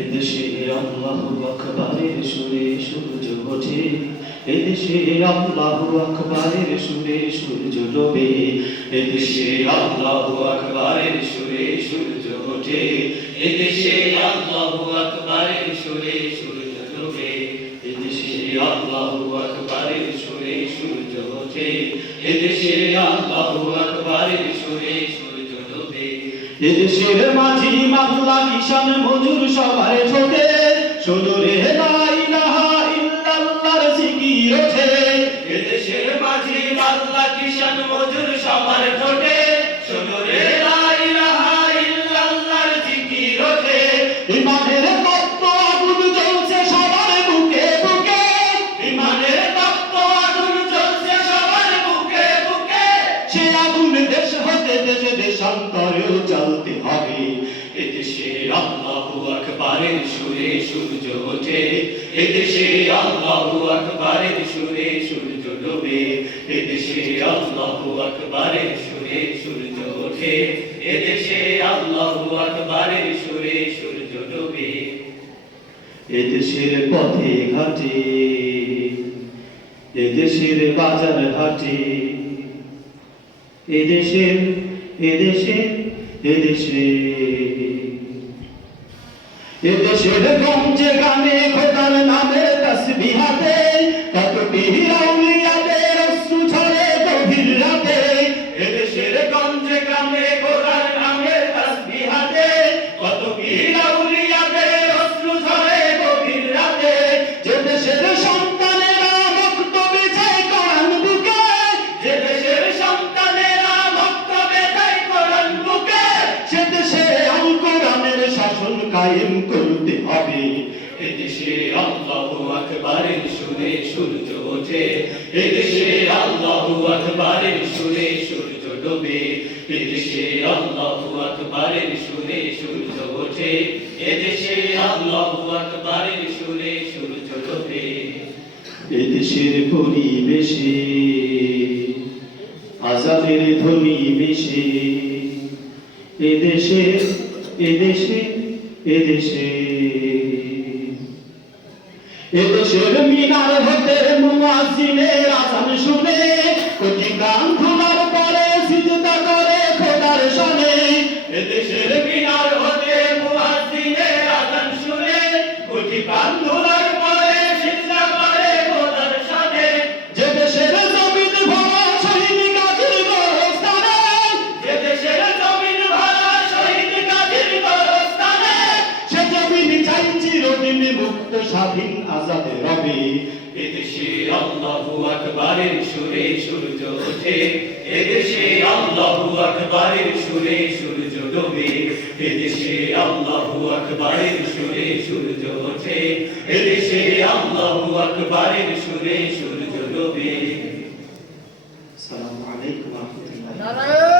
এদেশে আল্লাহু আকবারের সুরে সূর্য ওঠে, এদেশে আল্লাহু আকবারের সুরে সূর্য ডোবে, এদেশে আল্লাহু আকবারের সুরে সূর্য ওঠে, এদেশে আল্লাহু আকবারের সুরে সূর্য ডোবে, এদেশে আল্লাহু আকবারের সুরে সূর্য ওঠে, এদেশে আল্লাহু আকবারের সুরে সূর্য ডোবে। এদেশের মাঝি মামলা কিষান মজুর সবার ঠোঁটে শোনো রে লা ইলাহা ইল্লাল্লাহর জিকির ওঠে, এদেশের মাঝি মামলা কিষান মজুর সবার ঠোঁটে শোনো রে লা ইলাহা ইল্লাল্লাহর জিকির ওঠে। ইমানের তপ্ত আগুন জ্বলছে সবার বুকে বুকে, ইমানের তপ্ত আগুন জ্বলছে সবার বুকে বুকে, সে আগুন দেশ হতে দেশে দেশান্তরেও জ্বলতে হবে। এদেশে আল্লাহু আকবারের সুরে সূর্য ওঠে, এদেশে আল্লাহু আকবারের সুরে সূর্য ডোবে, এদেশে আল্লাহু আকবারের সুরে সূর্য ওঠে, এদেশে আল্লাহু আকবারের সুরে সূর্য ডোবে। এদেশের পথে ঘাটে, এদেশের বাজার হাটে, এদেশের এদেশের এদেশের গঞ্জে গ্রামে খোদার নামের তাসবিহ হাতে, কত পীর আউলিয়াদের অশ্রু ঝরে গভীর রাতে, এদেশের গঞ্জে গ্রামে খোদার নামের তাসবিহ হাতে, কত পীর আউলিয়াদের অশ্রু ঝরে গভীর রাতে। যে দেশের সন্তানেরা মুক্ত বিজয় কোরআন বুকে, যে দেশের সন্তানেরা মুক্ত বিজয় কোরআন বুকে, সে দেশে আল কোরআনের শাসন কায়েম করতে হবে। এদেশে আল্লাহু আকবারের সুরে সূর্য ওঠে, এদেশে আল্লাহু আকবারের সুরে সূর্য ডোবে, এদেশে আল্লাহু আকবারের সুরে সূর্য ওঠে, এদেশে আল্লাহু আকবারের সুরে সূর্য ডোবে। এদেশের পরিবেশে আযানের ধ্বনি মিশে, এদেশে এদেশে এদেশে এদেশের মিনার হতে মুয়াজ্জিনের আযান শুনে, কোটি কান খোলার পরে সিজদা করে খোদার শানে। এদেশের মিনার হতে মুয়াজ্জিনের আযান শুনে, কোটি কান খোলার পরে সিজদা করে খোদার শানে। যে দেশের জমিন ভরা শহীদ গাজীর গোরস্থানে, যে দেশের জমিন ভরা শহীদ গাজীর গোরস্থানে, সে জমিন চাই চিরদিন মুক্ত স্বাধীন আজাদ রবে। এদেশে আল্লাহু আকবারের সুরে সূর্য ওঠে, এদেশে আল্লাহু আকবারের সুরে সূর্য ডোবে, এদেশে আল্লাহু আকবারের সুরে সূর্য ওঠে, এদেশে আল্লাহু আকবারের সুরে সূর্য ডোবে। আসসালামু আলাইকুম ওয়া রাহমাতুল্লাহ।